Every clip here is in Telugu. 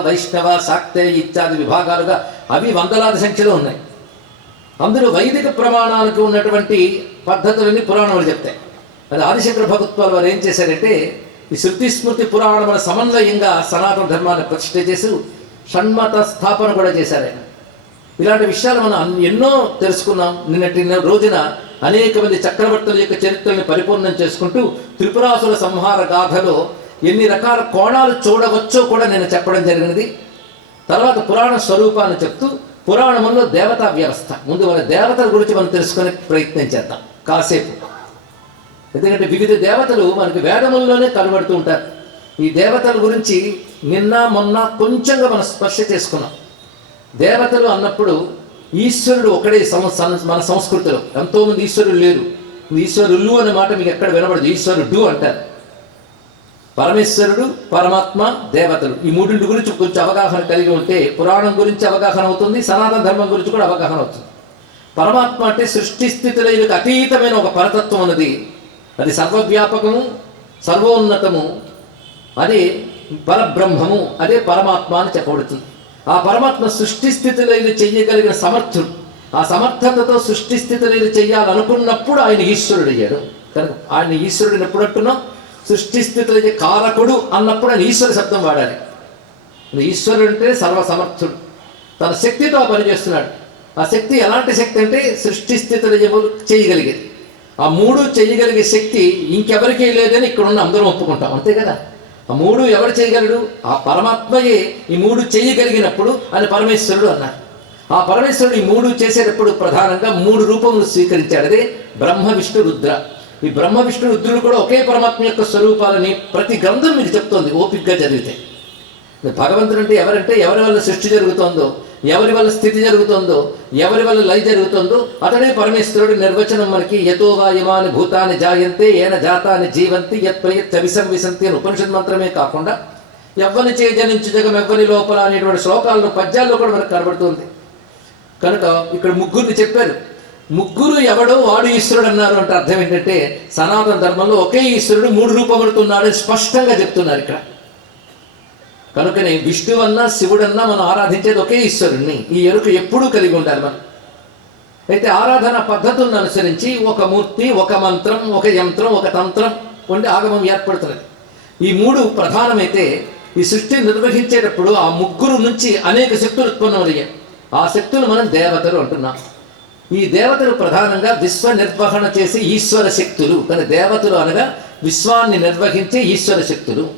వైష్ణవ శాక్తే ఇత్యాది విభాగాలుగా అవి వందలాది సంఖ్యలో ఉన్నాయి. అందులో వైదిక ప్రమాణాలకు ఉన్నటువంటి పద్ధతులన్నీ పురాణాలు చెప్తాయి. అది ఆదిశంకర భగవత్వాలు వారు ఏం చేశారంటే ఈ శృతి స్మృతి పురాణముల సమన్వయంగా సనాతన ధర్మాన్ని ప్రతిష్ట చేసి షణ్మత స్థాపన కూడా చేశారు ఆయన. ఇలాంటి విషయాలు మనం ఎన్నో తెలుసుకున్నాం. నిన్నటి రోజున అనేక మంది చక్రవర్తుల యొక్క చరిత్రని పరిపూర్ణం చేసుకుంటూ త్రిపురాసుల సంహార గాథలో ఎన్ని రకాల కోణాలు చూడవచ్చో కూడా నేను చెప్పడం జరిగినది. తర్వాత పురాణ స్వరూపాన్ని చెప్తూ పురాణంలో దేవతా వ్యవస్థ. ముందు మన దేవతల గురించి మనం తెలుసుకునే ప్రయత్నం చేద్దాం. కాసేపు. ఎందుకంటే వివిధ దేవతలు మనకి వేదముల్లోనే కనబడుతూ ఉంటారు. ఈ దేవతల గురించి నిన్న మొన్న కొంచెంగా మనం స్పర్శ చేసుకున్నాం. దేవతలు అన్నప్పుడు ఈశ్వరుడు ఒకడే మన సంస్కృతిలో. ఎంతోమంది ఈశ్వరులు లేరు. ఈశ్వరులు అనే మాట మీకు ఎక్కడ వినబడదు. ఈశ్వరుడు అంటారు. పరమేశ్వరుడు పరమాత్మ దేవతలు. ఈ మూడింటి గురించి కొంచెం అవగాహన కలిగి ఉంటే పురాణం గురించి అవగాహన అవుతుంది సనాతన ధర్మం గురించి కూడా అవగాహన అవుతుంది. పరమాత్మ అంటే సృష్టి స్థితులకు అతీతమైన ఒక పరతత్వం ఉన్నది. అది సర్వవ్యాపకము సర్వోన్నతము అది పరబ్రహ్మము అదే పరమాత్మ అని చెప్పబడుతుంది. ఆ పరమాత్మ సృష్టి స్థితులైన చెయ్యగలిగిన సమర్థుడు. ఆ సమర్థతతో సృష్టి స్థితులైన చెయ్యాలనుకున్నప్పుడు ఆయన ఈశ్వరుడు అయ్యాడు కనుక ఆయన ఈశ్వరుడు ఎప్పుడు అంటున్నాం? సృష్టి స్థితులైన కారకుడు అన్నప్పుడు నేను ఈశ్వర శబ్దం వాడాలి. ఈశ్వరుడు అంటే సర్వసమర్థుడు. తన శక్తితో పనిచేస్తున్నాడు ఆ శక్తి ఎలాంటి శక్తి అంటే సృష్టి స్థితులు చేయగలిగేది. ఆ మూడు చేయగలిగే శక్తి ఇంకెవరికీ లేదని ఇక్కడ ఉన్న అందరం ఒప్పుకుంటాం. అంతే కదా? ఆ మూడు ఎవరు చేయగలడు ఆ పరమాత్మయే ఈ మూడు చేయగలిగినప్పుడు అని పరమేశ్వరుడు అన్నారు. ఆ పరమేశ్వరుడు ఈ మూడు చేసేటప్పుడు ప్రధానంగా మూడు రూపములు స్వీకరించాడు. అదే బ్రహ్మ విష్ణు రుద్ర. ఈ బ్రహ్మ విష్ణు రుద్రులు కూడా ఒకే పరమాత్మ యొక్క స్వరూపాలని ప్రతి గ్రంథం మీకు చెప్తోంది ఓపిక్గా చదివితే. భగవంతుడు అంటే ఎవరంటే ఎవరి వల్ల సృష్టి జరుగుతోందో ఎవరి వల్ల స్థితి జరుగుతుందో ఎవరి వల్ల లయ జరుగుతుందో అతడే పరమేశ్వరుడి నిర్వచనం మనకి యతో వాయమాని భూతాన్ని జాయంతే ఏన జాతాన్ని జీవంతి యత్ ప్రయత్ విసం విసంతి అని ఉపనిషత్ మంత్రమే కాకుండా ఎవ్వని చే జనించు జగం ఎవ్వని లోపల అనేటువంటి శ్లోకాల్లో పద్యాల్లో కూడా మనకు కనబడుతుంది. కనుక ఇక్కడ ముగ్గురిని చెప్పారు. ముగ్గురు ఎవడో వాడు ఈశ్వరుడు అన్నారు అంటే అర్థం ఏంటంటే సనాతన ధర్మంలో ఒకే ఈశ్వరుడు మూడు రూపములతో స్పష్టంగా చెప్తున్నారు ఇక్కడ. కనుకనే విష్ణువన్నా శివుడన్నా మనం ఆరాధించేది ఒకే ఈశ్వరుణ్ణి. ఈ ఎరుక ఎప్పుడూ కలిగి ఉండాలి మనం. అయితే ఆరాధన పద్ధతులను అనుసరించి ఒక మూర్తి ఒక మంత్రం ఒక యంత్రం ఒక తంత్రం వంటి ఆగమం ఏర్పడుతున్నది. ఈ మూడు ప్రధానమైతే ఈ సృష్టిని నిర్వహించేటప్పుడు ఆ ముగ్గురు నుంచి అనేక శక్తులు ఉత్పన్నమయ్యాయి. ఆ శక్తులు మనం దేవతలు అంటున్నాం. ఈ దేవతలు ప్రధానంగా విశ్వ నిర్వహణ చేసే ఈశ్వర శక్తులు. కానీ దేవతలు అనగా విశ్వాన్ని నిర్వహించే ఈశ్వర శక్తులు.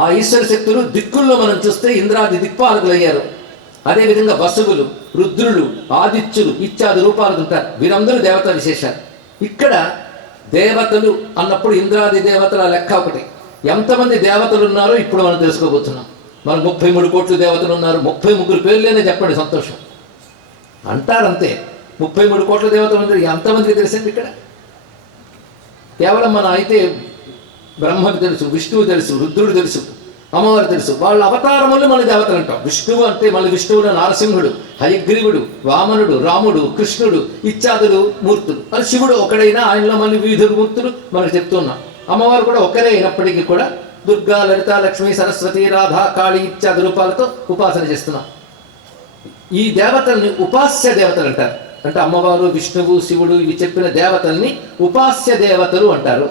ఆ ఈశ్వర శక్తులు దిక్కుల్లో మనం చూస్తే ఇంద్రాది దిక్పాలకులు అయ్యారు. అదేవిధంగా వసువులు రుద్రులు ఆదిత్యులు ఇత్యాది రూపాలు ఉంటారు. వీరందరూ దేవత విశేషాలు. ఇక్కడ దేవతలు అన్నప్పుడు ఇంద్రాది దేవతల లెక్క ఒకటి. ఎంతమంది దేవతలు ఉన్నారో ఇప్పుడు మనం తెలుసుకోబోతున్నాం. మనకు ముప్పై మూడు కోట్ల దేవతలు ఉన్నారు. ముప్పై ముగ్గురు పేర్లేనే చెప్పండి సంతోషం. అంటారంతే. ముప్పై మూడు కోట్ల దేవతలు ఉన్నారు ఎంతమందికి తెలిసింది ఇక్కడ? కేవలం మన అయితే బ్రహ్మకు తెలుసు విష్ణువు తెలుసు రుద్రుడు తెలుసు అమ్మవారు తెలుసు. వాళ్ళ అవతారములు మన దేవతలు అంటాం. విష్ణువు అంటే మళ్ళీ విష్ణువులో నారసింహుడు హయగ్రీవుడు వామనుడు రాముడు కృష్ణుడు ఇత్యాదులు మూర్తులు. మరి శివుడు ఒకడైనా ఆయనలో మళ్ళీ వివిధ మూర్తులు మనకు చెప్తున్నాం. అమ్మవారు కూడా ఒకరే అయినప్పటికీ కూడా దుర్గా లలిత లక్ష్మి సరస్వతి రాధ కాళి ఇత్యాది రూపాలతో ఉపాసన చేస్తున్నాం. ఈ దేవతల్ని ఉపాస్య దేవతలు అంటారు. అంటే అమ్మవారు విష్ణువు శివుడు ఇవి చెప్పిన దేవతల్ని ఉపాస్య దేవతలు అంటారు.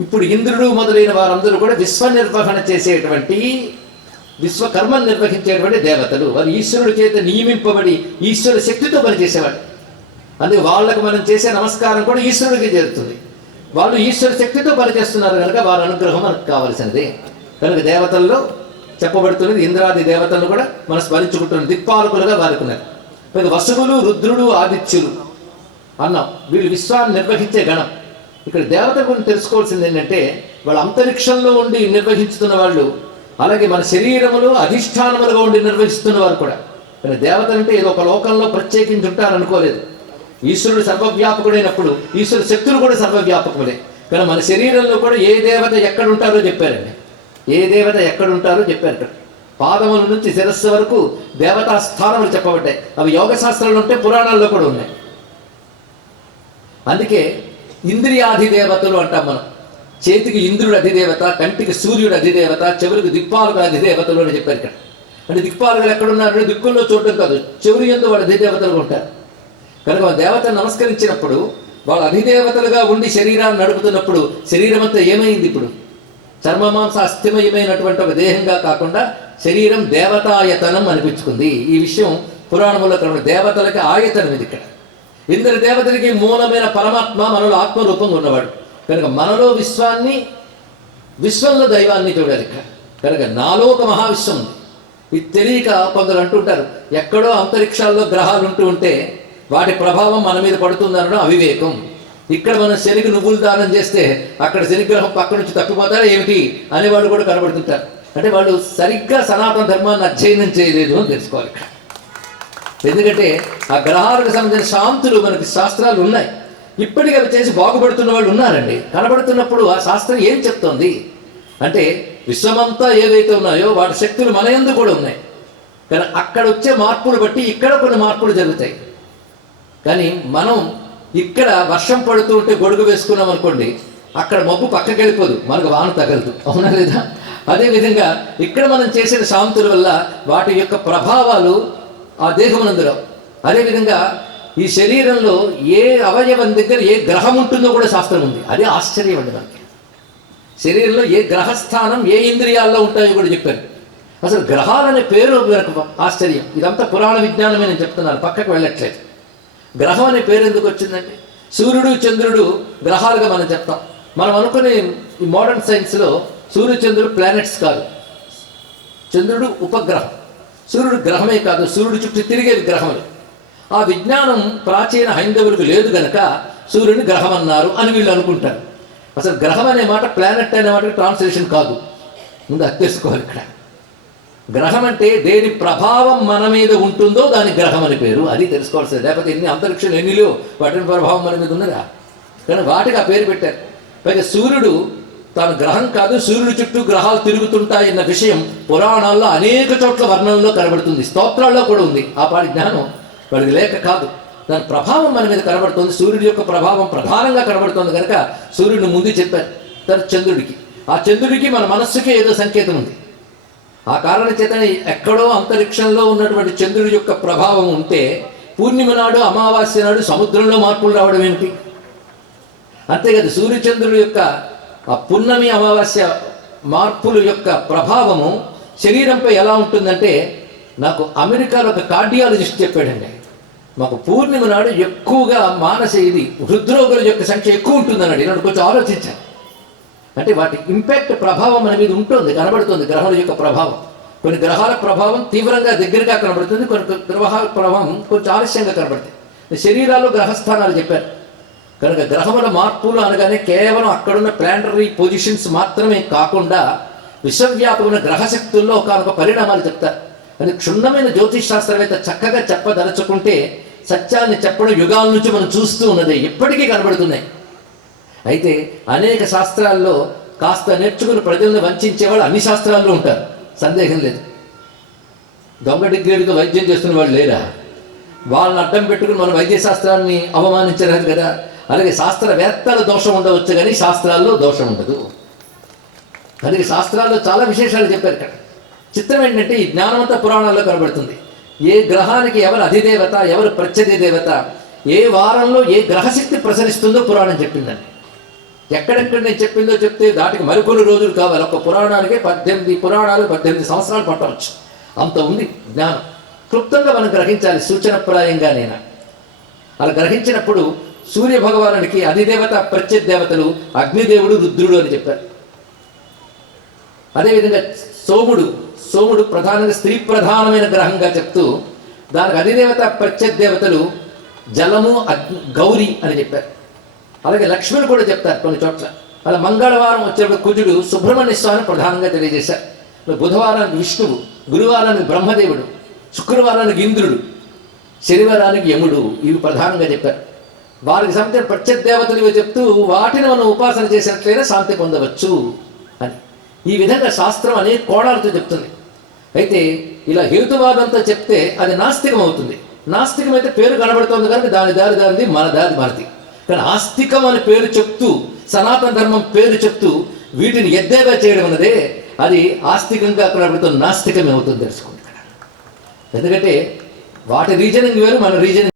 ఇప్పుడు ఇంద్రుడు మొదలైన వారందరూ కూడా విశ్వ నిర్వహణ చేసేటువంటి విశ్వకర్మను నిర్వహించేటువంటి దేవతలు. వారు ఈశ్వరుడి చేత నియమింపబడి ఈశ్వర శక్తితో పనిచేసేవాడు అందుకే వాళ్ళకు మనం చేసే నమస్కారం కూడా ఈశ్వరుడికి చేరుతుంది. వాళ్ళు ఈశ్వర శక్తితో పనిచేస్తున్నారు కనుక వారి అనుగ్రహం మనకు కావలసినది. కనుక దేవతల్లో చెప్పబడుతున్నది ఇంద్రాది దేవతలను కూడా మనం స్మరించుకుంటున్న. దిక్పాలకులుగా వారికి వసువులు రుద్రుడు ఆదిత్యులు అన్నాం వీళ్ళు విశ్వాన్ని నిర్వహించే గణం. ఇక్కడ దేవత గురించి తెలుసుకోవాల్సింది ఏంటంటే వాళ్ళు అంతరిక్షంలో ఉండి నిర్వహించుతున్న వాళ్ళు అలాగే మన శరీరములు అధిష్టానములుగా ఉండి నిర్వహిస్తున్న వారు కూడా. కానీ దేవత అంటే ఏదో ఒక లోకంలో ప్రత్యేకించి ఉంటారనుకోలేదు ఈశ్వరుడు సర్వవ్యాపకుడైనప్పుడు ఈశ్వరుడు శక్తులు కూడా సర్వవ్యాపకులే కానీ మన శరీరంలో కూడా ఏ దేవత ఎక్కడ ఉంటారో చెప్పారండి. ఏ దేవత ఎక్కడ ఉంటారో చెప్పారు ఇక్కడ. పాదముల నుంచి శిరస్సు వరకు దేవతా స్థానములు చెప్పబడ్డాయి. అవి యోగ శాస్త్రంలో ఉంటే పురాణాల్లో కూడా ఉన్నాయి. అందుకే ఇంద్రియాధి దేవతలు అంటాం మనం. చేతికి ఇంద్రుడు అధిదేవత కంటికి సూర్యుడు అధిదేవత చెవులకు దిక్పాలుగా అధిదేవతలు అని చెప్పారు ఇక్కడ. అంటే దిక్పాలుగా ఎక్కడున్నారు దిక్కుల్లో చూడటం కాదు చెవులు ఎందు వాళ్ళ అధిదేవతలు ఉంటారు. కనుక దేవత నమస్కరించినప్పుడు వాళ్ళు అధిదేవతలుగా ఉండి శరీరాన్ని నడుపుతున్నప్పుడు శరీరం అంతా ఏమైంది ఇప్పుడు? చర్మమాంస అస్థిమయమైనటువంటి ఒక దేహంగా కాకుండా శరీరం దేవతాయతనం అనిపించుకుంది. ఈ విషయం పురాణంలో కనుక దేవతలకి ఆయతనం ఇది ఇక్కడ. ఇందరి దేవతలకి మూలమైన పరమాత్మ మనలో ఆత్మరూపంగా ఉన్నవాడు. కనుక మనలో విశ్వాన్ని విశ్వంలో దైవాన్ని చూడాలి ఇక్కడ. కనుక నాలో ఒక మహావిశ్వం ఉంది. ఇది తెలియక కొందరు అంటుంటారు ఎక్కడో అంతరిక్షాల్లో గ్రహాలు ఉంటూ ఉంటే వాటి ప్రభావం మన మీద పడుతుందనడం అవివేకం. ఇక్కడ మనం శనికి నువ్వులు దానం చేస్తే అక్కడ శనిగ్రహం పక్క నుంచి తప్పిపోతారా ఏమిటి అనేవాళ్ళు కూడా కనబడుతుంటారు. అంటే వాళ్ళు సరిగ్గా సనాతన ధర్మాన్ని అధ్యయనం చేయలేదు అని తెలుసుకోవాలి ఇక్కడ. ఎందుకంటే ఆ గ్రహాలకు సంబంధించిన శాంతులు మనకి శాస్త్రాలు ఉన్నాయి. ఇప్పటికీ అవి చేసి బాగుపడుతున్న వాళ్ళు ఉన్నారండి. కనబడుతున్నప్పుడు ఆ శాస్త్రం ఏం చెప్తోంది? అంటే విశ్వమంతా ఏవైతే ఉన్నాయో వాటి శక్తులు మన యందు కూడా ఉన్నాయి. కానీ అక్కడ వచ్చే మార్పులు బట్టి ఇక్కడ కొన్ని మార్పులు జరుగుతాయి. కానీ మనం ఇక్కడ వర్షం పడుతూ ఉంటే గొడుగు వేసుకున్నాం అనుకోండి అక్కడ మబ్బు పక్కకి వెళ్ళిపోదు మనకు వాన తగలదు. అవునా లేదా? అదేవిధంగా ఇక్కడ మనం చేసిన శాంతుల వల్ల వాటి యొక్క ప్రభావాలు ఆ దేహమునందులో అదేవిధంగా ఈ శరీరంలో ఏ అవయవం దగ్గర ఏ గ్రహం ఉంటుందో కూడా శాస్త్రం ఉంది. అదే ఆశ్చర్యం అండి మనకి. శరీరంలో ఏ గ్రహస్థానం ఏ ఇంద్రియాల్లో ఉంటాయో కూడా చెప్పారు. అసలు గ్రహాలనే పేరు ఆశ్చర్యం. ఇదంతా పురాణ విజ్ఞానమే నేను చెప్తున్నాను పక్కకు వెళ్ళట్లేదు. గ్రహం అనే పేరు ఎందుకు వచ్చిందండి? సూర్యుడు చంద్రుడు గ్రహాలుగా మనం చెప్తాం. మనం అనుకునే ఈ మోడర్న్ సైన్స్లో సూర్యుడు చంద్రుడు ప్లానెట్స్ కాదు. చంద్రుడు ఉపగ్రహం. సూర్యుడు గ్రహమే కాదు సూర్యుడు చుట్టూ తిరిగేది గ్రహములు ఆ విజ్ఞానం ప్రాచీన హైందవులకు లేదు గనక సూర్యుని గ్రహం అన్నారు అని వీళ్ళు అనుకుంటారు. అసలు గ్రహం అనే మాట ప్లానెట్ అనే మాట ట్రాన్స్లేషన్ కాదు. ముందు అది తెలుసుకోవాలి ఇక్కడ. గ్రహం అంటే దేని ప్రభావం మన మీద ఉంటుందో దాని గ్రహం అని పేరు. అది తెలుసుకోవాల్సింది. లేకపోతే ఎన్ని అంతరిక్షలు ఎన్నిలో వాటి ప్రభావం మన మీద ఉన్నదా? కానీ వాటికి ఆ పేరు పెట్టారు. పైగా సూర్యుడు తాను గ్రహం కాదు సూర్యుడి చుట్టూ గ్రహాలు తిరుగుతుంటాయన్న విషయం పురాణాల్లో అనేక చోట్ల వర్ణనలో కనబడుతుంది. స్తోత్రాల్లో కూడా ఉంది. ఆ పాటి జ్ఞానం వాడికి లేక కాదు. దాని ప్రభావం మన మీద కనబడుతుంది. సూర్యుడి యొక్క ప్రభావం ప్రధానంగా కనబడుతుంది కనుక సూర్యుడిని ముందు చెప్పారు. తన చంద్రుడికి. ఆ చంద్రుడికి మన మనస్సుకే ఏదో సంకేతం ఉంది. ఆ కారణ చేతనే ఎక్కడో అంతరిక్షంలో ఉన్నటువంటి చంద్రుడి యొక్క ప్రభావం ఉంటే పూర్ణిమ నాడు అమావాస్య నాడు సముద్రంలో మార్పులు రావడం ఏమిటి అంతేకాదు సూర్యచంద్రుడి యొక్క ఆ పున్నమి అమావాస్య మార్పుల యొక్క ప్రభావము శరీరంపై ఎలా ఉంటుందంటే నాకు అమెరికాలో ఒక కార్డియాలజిస్ట్ చెప్పాడండి. మాకు పూర్ణిమ నాడు ఎక్కువగా మానస ఇది హృద్రోగుల యొక్క సంఖ్య ఎక్కువ ఉంటుందన్నాడు. ఇలాంటి కొంచెం ఆలోచించాను అంటే వాటి ఇంపాక్ట్ ప్రభావం మన మీద ఉంటుంది కనబడుతుంది గ్రహాల యొక్క ప్రభావం. కొన్ని గ్రహాల ప్రభావం తీవ్రంగా దగ్గరగా కనబడుతుంది కొన్ని గ్రహాల ప్రభావం కొంచెం ఆలస్యంగా కనబడుతుంది శరీరాల్లో గ్రహస్థానాలు చెప్పారు. కనుక గ్రహముల మార్పులు అనగానే కేవలం అక్కడున్న ప్లానటరీ పొజిషన్స్ మాత్రమే కాకుండా విశ్వవ్యాపమైన గ్రహశక్తుల్లో ఒకనొక పరిణామాలు చెప్తారు. అని క్షుణ్ణమైన జ్యోతిష్ శాస్త్రవేత్త చక్కగా చెప్పదలుచుకుంటే సత్యాన్ని చెప్పడం యుగాల నుంచి మనం చూస్తూ ఉన్నది ఎప్పటికీ కనబడుతున్నాయి. అయితే అనేక శాస్త్రాల్లో కాస్త నేర్చుకుని ప్రజలను వంచేవాళ్ళు అన్ని శాస్త్రాల్లో ఉంటారు. సందేహం లేదు. దొంగ డిగ్రీలతో వైద్యం చేస్తున్న వాళ్ళు లేరా? వాళ్ళని అడ్డం పెట్టుకుని మన వైద్య శాస్త్రాన్ని అవమానించరాదు కదా? అలాగే శాస్త్రవేత్తల దోషం ఉండవచ్చు కానీ శాస్త్రాల్లో దోషం ఉండదు. అందుకే శాస్త్రాల్లో చాలా విశేషాలు చెప్పారు ఇక్కడ. చిత్రం ఏంటంటే ఈ జ్ఞానమంతా పురాణాల్లో కనబడుతుంది. ఏ గ్రహానికి ఎవరు అధిదేవత ఎవరు ప్రత్యధి దేవత ఏ వారంలో ఏ గ్రహశక్తి ప్రసరిస్తుందో పురాణం చెప్పిందండి. ఎక్కడెక్కడ నేను చెప్పిందో చెప్తే దాటికి మరికొన్ని రోజులు కావాలి. ఒక పురాణానికే పద్దెనిమిది పురాణాలు పద్దెనిమిది సంవత్సరాలు పట్టవచ్చు. అంత ఉంది జ్ఞానం. క్లుప్తంగా మనం గ్రహించాలి సూచనప్రాయంగా నేను? అలా గ్రహించినప్పుడు సూర్య భగవానుడికి అధిదేవత ప్రత్యదేవతలు అగ్నిదేవుడు రుద్రుడు అని చెప్పారు. అదేవిధంగా సోముడు సోముడు ప్రధానంగా స్త్రీ ప్రధానమైన గ్రహంగా చెప్తూ దానికి అధిదేవత ప్రత్యదేవతలు జలము అగ్ని గౌరి అని చెప్పారు. అలాగే లక్ష్మిని కూడా చెప్తారు కొన్ని చోట్ల. అలా మంగళవారం వచ్చేటప్పుడు కుజుడు సుబ్రహ్మణ్య స్వామి ప్రధానంగా తెలియజేశారు. బుధవారానికి విష్ణువు గురువారానికి బ్రహ్మదేవుడు శుక్రవారానికి ఇంద్రుడు శనివారానికి యముడు ఇవి ప్రధానంగా చెప్పారు. వారికి సంబంధించిన ప్రత్యదేవతలు ఇవి చెప్తూ వాటిని మనం ఉపాసన చేసినట్లయినా శాంతి పొందవచ్చు అని. ఈ విధంగా శాస్త్రం అనేక కోణాలతో చెప్తుంది. అయితే ఇలా హేతువాదంతో చెప్తే అది నాస్తికం అవుతుంది నాస్తికం అయితే పేరు కనబడుతుంది కనుక దాని దారి దారిది మన దారి మనది. కానీ ఆస్తికం అని పేరు చెప్తూ సనాతన ధర్మం పేరు చెప్తూ వీటిని ఎద్దేవా చేయడం అన్నదే అది ఆస్తికంగా అక్కడ నాస్తికమే అవుతుంది తెలుసుకోండి. ఎందుకంటే వాటి రీజనింగ్ వేరు మన రీజనింగ్